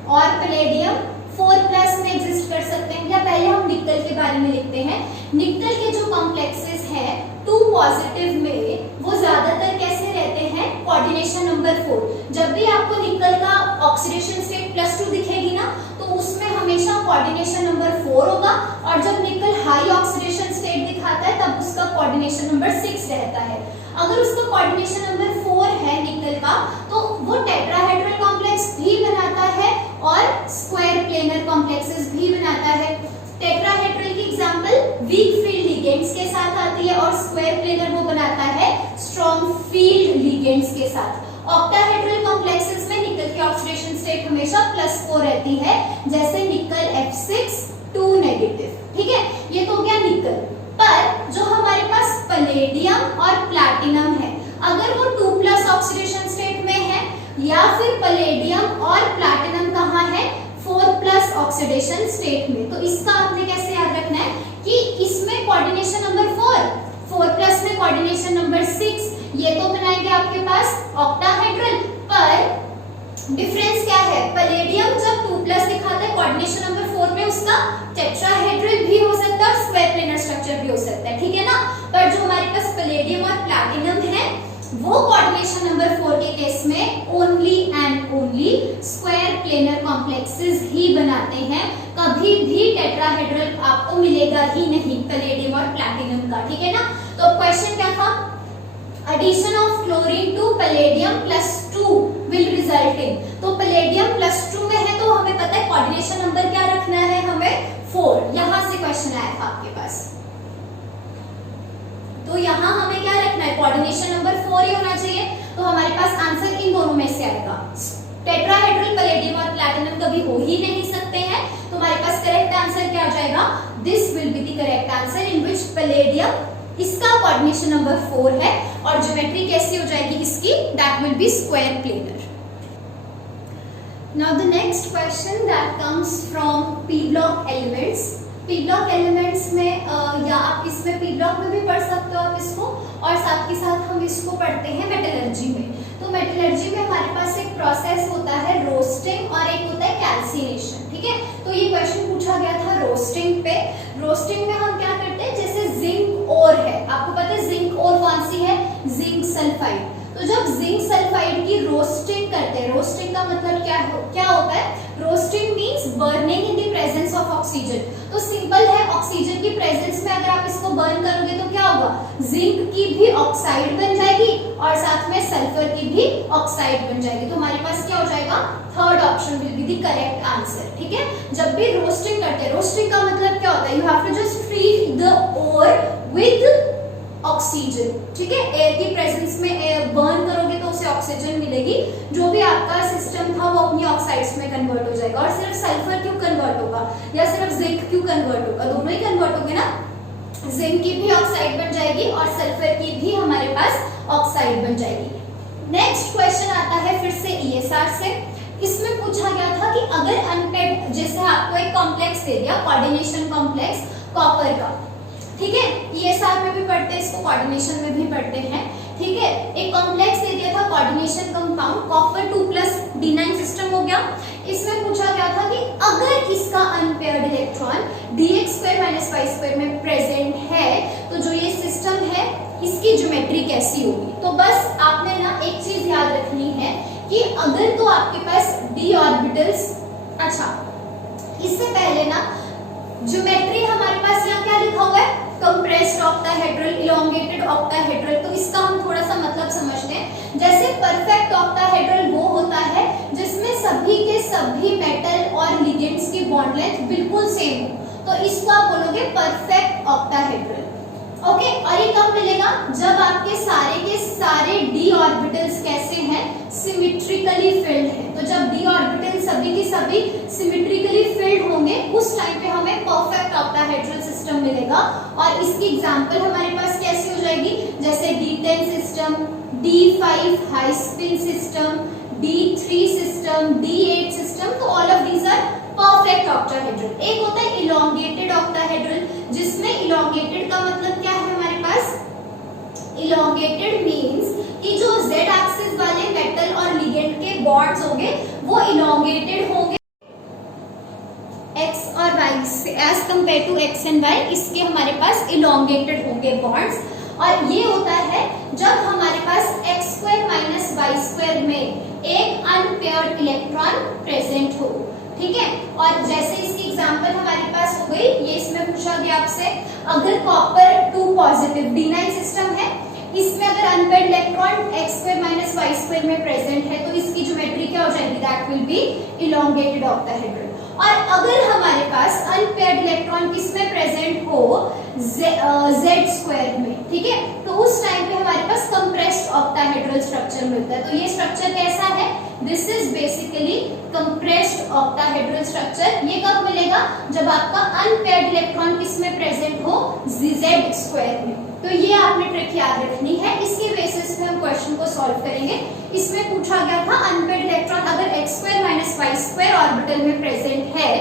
और पैलेडियम 4+ में एग्जिस्ट कर सकते हैं। या पहले हम निकल के बारे में लिखते हैं। निकल के जो कॉम्प्लेक्सेस है 2 पॉजिटिव में वो ज्यादातर कैसे रहते हैं, कोऑर्डिनेशन नंबर 4। जब भी आपको निकल का ऑक्सीडेशन स्टेट +2 दिखेगी ना, तो उसमें हमेशा कोऑर्डिनेशन नंबर 4 होगा, और जब निकल हाई ऑक्सीडेशन स्टेट दिखाता है तब उसका कोऑर्डिनेशन नंबर 6 रहता है। अगर उसका कोऑर्डिनेशन नंबर 4 है निकल का, तो वो टेट्राहेड्रल कॉम्प्लेक्स भी बनाता है और स्क्वायर प्लेनर कॉम्प्लेक्सेस भी बनाता है। टेट्राहेड्रल की एग्जांपल वीक फील्ड लिगेंड्स के साथ आती है, और स्क्वायर प्लेनर वो बनाता है स्ट्रॉन्ग फील्ड लिगेंड्स के साथ। ऑक्टाहेड्रल कॉम्प्लेक्सेस में निकल की ऑक्सीडेशन स्टेट हमेशा +4 रहती है, जैसे निकल F6 2 नेगेटिव, ठीक है। ये तो हो गया निकल। पर जो हमारे पास पैलेडियम और प्लैटिनम है, अगर वो 2+ ऑक्सीडेशन स्टेट में है, या फिर पैलेडियम और प्लैटिनम कहाँ है, 4+ ऑक्सीडेशन स्टेट में, तो इसका आपने कैसे याद रखना है कि इसमें कोऑर्डिनेशन नंबर 4+ में कोऑर्डिनेशन नंबर 6, ये तो बनाएंगे आपके पास ऑक्टाहेड्रल। पर डिफरेंस क्या है, पैलेडियम जब 2+ दिखाता है कोऑर्डिनेशन नंबर 4 में, उसका टेट्राहेड्रल भी हो सकता है और स्क्वायर प्लेनर स्ट्रक्चर भी हो सकता है, ठीक है ना। पर जो हमारे पास पैलेडियम और प्लैटिनम है वो कोऑर्डिनेशन नंबर 4 के केस में only and only square planar complexes ही बनाते हैं, कभी भी टेट्राहेड्रल आपको मिलेगा ही नहीं पैलेडियम और प्लैटिनम का, ठीक है ना। तो क्वेश्चन क्या था, addition of chlorine to palladium +2 will result in। तो पैलेडियम +2 में है, तो हमें पता है कोऑर्डिनेशन नंबर क्या रखना है, हमें 4। यहां से क्वेश्चन आया था आपके पास, तो यहां हमें क्या रखना है, कोऑर्डिनेशन नंबर 4 ही होना चाहिए। तो हमारे पास आंसर इन दोनों में से आएगा। टेट्राहेड्रल पैलेडियम और प्लैटिनम कभी हो ही नहीं सकते हैं, तो हमारे पास करेक्ट आंसर क्या आ जाएगा, this will be the correct answer in which palladium, इसका कोऑर्डिनेशन नंबर 4 है, और ज्योमेट्री कैसी हो जाएगी इसकी, that will B square planar. Now the next question that comes from P block elements. P block elements में या आप इसमें P block में भी पढ़ सकते हो आप इसको, और साथ के साथ हम इसको पढ़ते हैं मेटलर्जी में। तो मेटलर्जी में हमारे पास एक प्रोसेस होता है रोस्टिंग और एक होता है कैल्सिनेशन, ठीक है। तो ये क्वेश्चन पूछा गया था रोस्टिंग पे। रोस्टिंग में हम क्या करते हैं, जैसे जिंक ओर है, आपको पता है जिंक ओर कौन सी है, जिंक सल्फाइड। तो जब जिंक सल्फाइड की रोस्टिंग करते हैं, रोस्टिंग का मतलब क्या होता है, roasting means burning in the presence of oxygen. तो सिंपल है, ऑक्सीजन की प्रेजेंस में अगर आप इसको बर्न करोगे तो क्या होगा, जिंक की भी ऑक्साइड बन जाएगी और साथ में सल्फर की भी ऑक्साइड बन जाएगी। तो हमारे पास क्या हो जाएगा, third option will be the correct answer, ठीक है। जब भी रोस्टिंग करते हैं, रोस्टिंग का मतलब क्या होता है, you have to just feed the ore with oxygen, ठीक है। एयर की प्रेजेंस में बर्न करोगे तो उसे ऑक्सीजन मिलेगी, जो भी आपका सिस्टम था वो अपनी ऑक्साइड्स में कन्वर्ट हो जाएगा। और सिर्फ सल्फर क्यों कन्वर्ट होगा या सिर्फ जिंक क्यों कन्वर्ट होगा, दोनों ही कन्वर्ट होंगे ना, जिंक की भी ऑक्साइड बन जाएगी और सल्फर की भी हमारे पास ऑक्साइड बन जाएगी। नेक्स्ट क्वेश्चन आता है फिर से ESR से। इसमें पूछा गया था कि अगर अनपेड, जैसे आपको एक कॉम्प्लेक्स दे दिया, कोऑर्डिनेशन कॉम्प्लेक्स कॉपर का, ठीक है, ESR में भी पढ़ते हैं इसको, कोऑर्डिनेशन में भी पढ़ते हैं, ठीक है। एक कॉम्प्लेक्स दे दिया था coordination compound copper 2+D9 system हो गया। इसमें पूछा गया था कि अगर इसका अनपेयर्ड इलेक्ट्रॉन dx² - y² में प्रेजेंट है तो जो ये सिस्टम है इसकी ज्योमेट्री कैसी होगी। तो बस आपने ना एक चीज याद रखनी है कि अगर तो आपके पास d ऑर्बिटल्स, अच्छा इससे पहले ना ज्योमेट्री हमारे पास यहाँ क्या लिखा हुआ है, कंप्रेस्ड ऑक्टाहेड्रल, इलोंगेटेड ऑक्टाहेड्रल। तो इसका हम थोड़ा सा मतलब समझते हैं। जैसे परफेक्ट ऑक्टाहेड्रल वो होता है जिसमें सभी के सभी मेटल और लिगेंड्स की बॉन्ड लेंथ बिल्कुल सेम हो, तो इसको आप बोलोगे परफेक्ट ऑक्टाहेड्रल, ओके। और ये कब मिलेगा, जब आपके सारे d ऑर्बिटल्स कैसे हैं, सिमेट्रिकली फिल्ड है। तो जब d ऑर्बिटल सभी की सभी सिमेट्रिकली फिल्ड होंगे उस टाइम पे हमें परफेक्ट ऑक्टाहेड्रल सिस्टम मिलेगा। और इसकी एग्जांपल हमारे पास कैसी हो जाएगी, जैसे D10 system, D5 high spin system, D3 system, D8 system. तो all of these are perfect octahedral. एक होता है इलोंगेटेड ऑक्टाहेड्रल, जिसमें इलोंगेटेड का मतलब क्या है हमारे पास, इलोंगेटेड मींस कि जो z एक्सिस वाले मेटल और लिगेंड के बॉन्ड्स होंगे वो इलोंगेटेड होंगे x और y से, as compare to x and y, इसके हमारे पास इलोंगेटेड होंगे बॉन्ड्स। और ये होता है जब हमारे पास x² - y² में एक अनपेयर्ड इलेक्ट्रॉन प्रेजेंट हो, ठीक है। और जैसे इसकी एग्जांपल हमारे पास हो गई, ये इसमें पूछा गया आपसे, अगर कॉपर 2+ D9 सिस्टम है, इसमें अगर अनपेयर्ड इलेक्ट्रॉन x² - y² में प्रेजेंट है तो इसकी ज्योमेट्री क्या हो जाएगी, that will be elongated octahedral. और अगर हमारे पास अनपेयर्ड इलेक्ट्रॉन किसमें प्रेजेंट हो, z² में, ठीक है, तो उस टाइम पे हमारे पास कंप्रेस्ड ऑक्टाहेड्रल स्ट्रक्चर मिलता है। तो ये स्ट्रक्चर कैसा है, this is basically compressed octahedral structure. ये कब मिलेगा, जब आपका अनपेयर्ड इलेक्ट्रॉन किसमें प्रेजेंट हो, z² में। तो ये आपने ट्रिक याद रखनी है, इसके बेसिस पे हम क्वेश्चन को सॉल्व करेंगे। इसमें पूछा गया था अनपेयर्ड इलेक्ट्रॉन अगर x² - y² ऑर्बिटल में प्रेजेंट है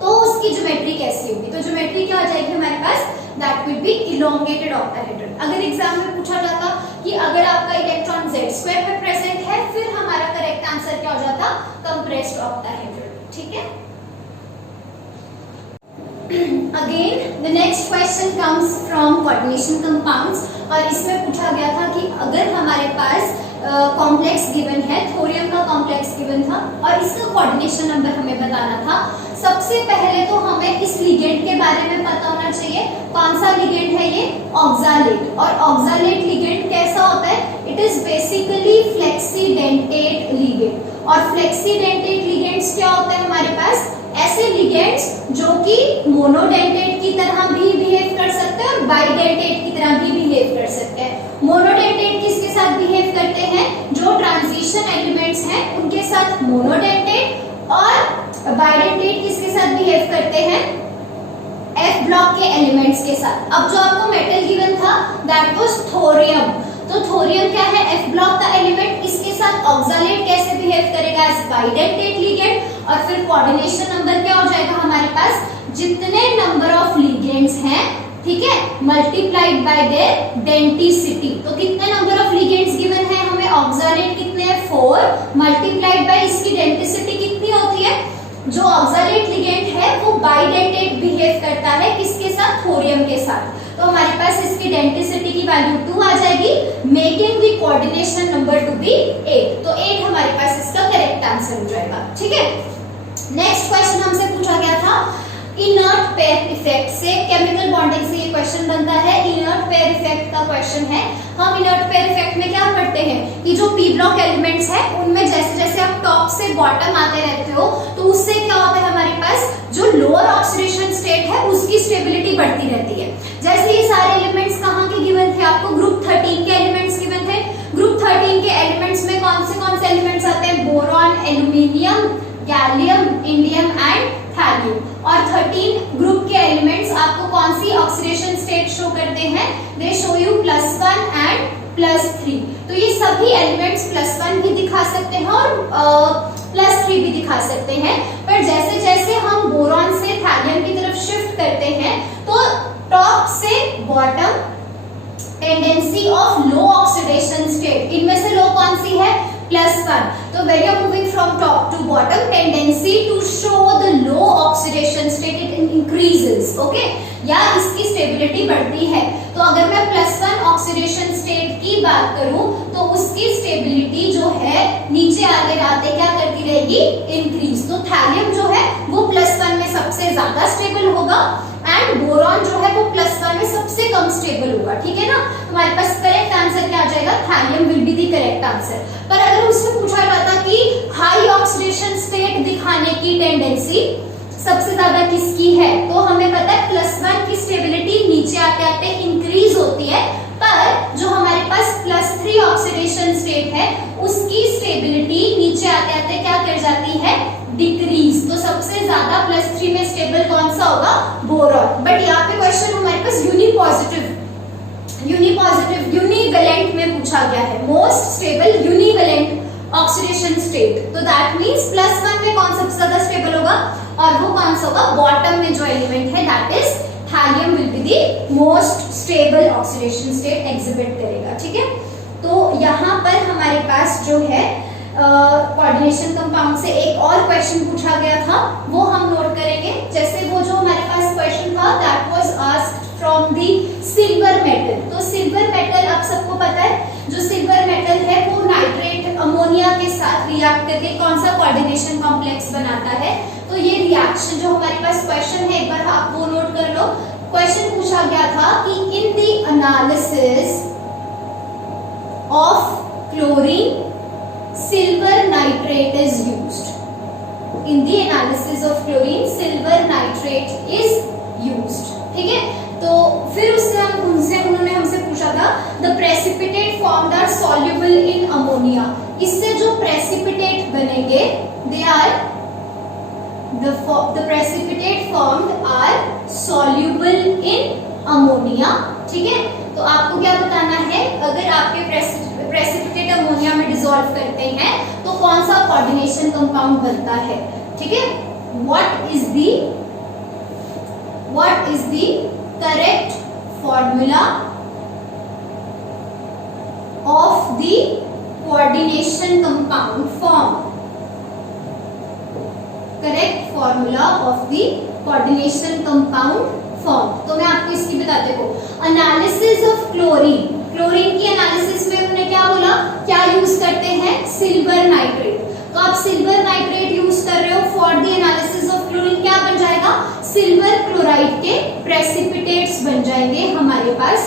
तो उसकी ज्योमेट्री कैसी होगी। तो ज्योमेट्री क्या हो जाएगी हमारे पास, that will be elongated octahedral. अगर एग्जाम में पूछा जाता कि अगर आपका इलेक्ट्रॉन z² में प्रेजेंट है, फिर हमारा करेक्ट आंसर क्या हो जाता, कंप्रेस्ड ऑक्टाहेड्रल, ठीक है। Again, the next question comes from coordination compounds, और इसमें पूछा गया था कि अगर हमारे पास कॉम्प्लेक्स गिवन है, थोरियम का कॉम्प्लेक्स गिवन था और इसका कोऑर्डिनेशन नंबर हमें बताना था। सबसे पहले तो हमें इस लिगेंड के बारे में पता होना चाहिए, कौन सा लिगेंड है ये, ऑक्सालेट। और ऑक्सालेट लिगेंड कैसा होता है, इट इज बेसिकली फ्लेक्सीडेंटेट लिगेंड। और फ्लेक्सीडेंटेट लिगेंड्स क्या होते हैं हमारे पास, ऐसे लिगेंड्स जो कि मोनोडेंटेट की तरह भी बिहेव कर सकते हैं और बाइडेंटेट की तरह भी बिहेव कर सकते हैं। मोनोडेंटेट किसके साथ बिहेव करते हैं, जो ट्रांजिशन एलिमेंट्स हैं उनके साथ मोनोडेंटेट, और बाइडेंटेट किसके साथ बिहेव करते हैं, F ब्लॉक के एलिमेंट्स के साथ। अब जो आपको मेटल गिवन था दैट वाज थोरियम। तो थोरियम क्या है, F ब्लॉक का एलिमेंट, इसके साथ ऑक्सैलेट कैसे बिहेव करेगा, एज बाइडेंटेट लिगेंड। और फिर कोऑर्डिनेशन नंबर क्या हो जाएगा हमारे पास, जितने नंबर ऑफ लिगेंड्स हैं, ठीक है, मल्टीप्लाइड बाय देयर डेंटिसिटी। तो कितने नंबर ऑफ लिगेंड्स गिवन है हमें, ऑक्सैलेट कितने हैं 4, मल्टीप्लाइड बाय इसकी डेंटिसिटी कितनी होती है, जो ऑक्सैलेट लिगेंड है वो बाइडेंटेट बिहेव करता है किसके साथ, थोरियम के साथ। तो हमारे पास इसकी डेंटिसिटी की वैल्यू 2 आ जाएगी, making the coordination number to be 8। तो 8 हमारे पास इसका करेक्ट आंसर हो जाएगा, ठीक है। नेक्स्ट क्वेश्चन हमसे पूछा गया था इनर्ट पेयर इफेक्ट से, केमिकल बॉन्डिंग से ये क्वेश्चन बनता है, इनर्ट पेयर इफेक्ट का क्वेश्चन है। हम इनर्ट पेयर इफेक्ट में क्या पढ़ते हैं कि जो पी ब्लॉक एलिमेंट्स है उनमें जैसे जैसे आप टॉप से बॉटम आते रहते हो तो उससे क्या होता है, हमारे पास जो लोअर ऑक्सीडेशन स्टेट है उसकी स्टेबिलिटी बढ़ती रहती है। जैसे ये सारे एलिमेंट्स कहाँ के गिवन थे आपको, ग्रुप 13 के एलिमेंट्स गिवन थे। ग्रुप 13 के एलिमेंट्स में कौन से एलिमेंट्स आते हैं, boron, aluminium, gallium, indium and thallium. और 13 ग्रुप के एलिमेंट्स आपको कौन सी ऑक्सीडेशन स्टेट शो करते हैं, दे शो यू +1 एंड +3। तो ये सभी एलिमेंट्स +1 भी दिखा सकते हैं और +3 भी दिखा सकते हैं। पर जैसे जैसे हम बोरॉन से थैलियम की तरफ शिफ्ट करते हैं तो टॉप से bottom tendency of low oxidation state, इनमें से लो कौन सी है, +1। तो when you are moving from top to bottom, tendency to show the low oxidation state it increases, okay? या इसकी स्टेबिलिटी बढ़ती है। तो अगर मैं +1 ऑक्सीडेशन स्टेट की बात करूं तो उसकी स्टेबिलिटी जो है नीचे आते आते क्या करती रहेगी, इंक्रीज। तो थैलियम जो है वो +1 में सबसे ज्यादा स्टेबल होगा एंड बोरॉन जो है वो +1 में सबसे कम स्टेबल होगा, ठीक है ना। हमारे पास करेक्ट आंसर क्या आ जाएगा, thallium will be the correct answer. पर अगर उसमें पूछा जाता कि हाई ऑक्सीडेशन स्टेट दिखाने की टेंडेंसी सबसे ज्यादा किसकी है, तो हमें पता है +1 की स्टेबिलिटी नीचे आते आते इंक्रीज होती है, पर जो हमारे पास +3 ऑक्सीडेशन स्टेट है उसकी स्टेबिलिटी नीचे आते आते क्या कर जाती है, डिक्रीज। तो सबसे ज्यादा +3 में स्टेबल कौन सा होगा, बोरॉन। बट यहाँ पे क्वेश्चन हमारे पास यूनिवैलेंट में पूछा गया है, मोस्ट स्टेबल यूनिवैलेंट ऑक्सीडेशन स्टेट। तो दैट मींस +1 में कौन सबसे ज्यादा स्टेबल होगा, और वो कौन सा होगा, बॉटम में जो एलिमेंट है that is thallium will be the most stable oxidation state exhibit करेगा, ठीक है। तो यहाँ पर हमारे पास जो है कोऑर्डिनेशन कंपाउंड से एक और क्वेश्चन पूछा गया था, वो हम नोट करेंगे। जैसे वो जो हमारे पास क्वेश्चन था that was asked from the silver metal. तो सिल्वर मेटल आप सबको पता है, जो सिल्वर मेटल है वो नाइट्रेट अमोनिया के साथ रिएक्ट करके कौन सा कोऑर्डिनेशन कॉम्प्लेक्स बनाता है। तो ये रिएक्शन जो हमारे पास क्वेश्चन है, एक बार आप वो नोट कर लो। क्वेश्चन पूछा गया था कि in the analysis of chlorine silver nitrate is used. In the analysis of chlorine, silver nitrate is used. ठीक है, तो फिर उससे उन्होंने हमसे पूछा था the precipitate formed are soluble in ammonia. इससे जो precipitate बनेंगे they are the precipitate formed are soluble in ammonia. ठीक है, तो आपको क्या बताना है, अगर आपके प्रेसिपिटेट अमोनिया में डिसॉल्व करते हैं तो कौन सा कोऑर्डिनेशन कंपाउंड बनता है, ठीक है। What is the correct formula of the coordination compound form, correct formula of the coordination compound form. तो मैं आपको इसकी बताते हो, एनालिसिस ऑफ क्लोरीन, क्लोरीन की एनालिसिस में उन्होंने क्या बोला, क्या यूज करते हैं, सिल्वर नाइट्रेट। तो आप सिल्वर नाइट्रेट यूज कर रहे हो for the analysis of chlorine, क्या बन जाएगा, सिल्वर क्लोराइड के प्रेसिपिटेट्स बन जाएंगे हमारे पास,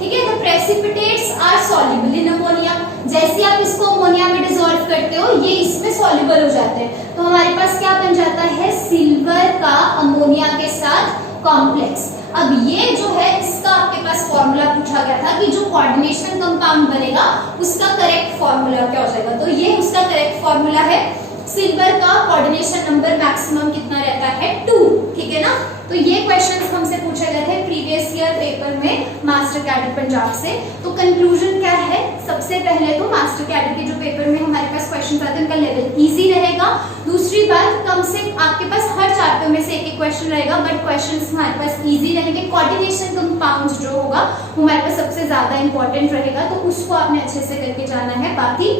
ठीक है। तो precipitates are soluble in ammonia, जैसे आप इसको अमोनिया में डिसॉल्व करते हो ये इसमें सॉल्युबल हो जाते हैं। तो हमारे पास क्या बन जाता है, सिल्वर का अमोनिया के साथ कॉम्प्लेक्स। अब ये जो है इसका आपके पास फॉर्मूला पूछा गया था कि जो कोऑर्डिनेशन कंपाउंड बनेगा उसका करेक्ट फॉर्मूला क्या हो जाएगा। तो ये उसका करेक्ट फॉर्मूला है, सिल्वर का कोऑर्डिनेशन नंबर मैक्सिमम कितना रहता है, 2, ठीक है ना। तो ये क्वेश्चंस हमसे पूछे गए थे प्रीवियस ईयर पेपर में, मास्टर कैडर पंजाब से। तो कंक्लूजन क्या है, सबसे पहले तो मास्टर कैडर के जो पेपर में हमारे पास क्वेश्चन आते हैं उनका लेवल इजी रहेगा। दूसरी बात, कम से आपके पास हर 4 पेपर में से एक क्वेश्चन रहेगा, बट क्वेश्चन हमारे पास इजी रहेंगे। कोऑर्डिनेशन कंपाउंड जो होगा वो हमारे पास सबसे ज्यादा इंपॉर्टेंट रहेगा, तो उसको आपने अच्छे से करके जाना है। बाकी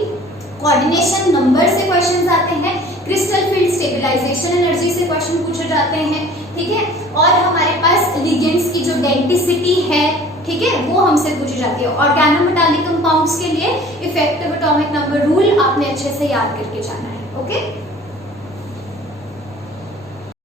कोऑर्डिनेशन नंबर से क्वेश्चंस आते हैं, क्रिस्टल फील्ड स्टेबलाइजेशन एनर्जी से क्वेश्चन पूछे जाते हैं, ठीक है। और हमारे पास लिगेंड्स की जो डेंसिटी है, ठीक है, वो हमसे पूछी जाती है। ऑर्गेनोमेटालिक कंपाउंड्स के लिए इफेक्टिव एटॉमिक नंबर रूल आपने अच्छे से याद करके जाना है। ओके।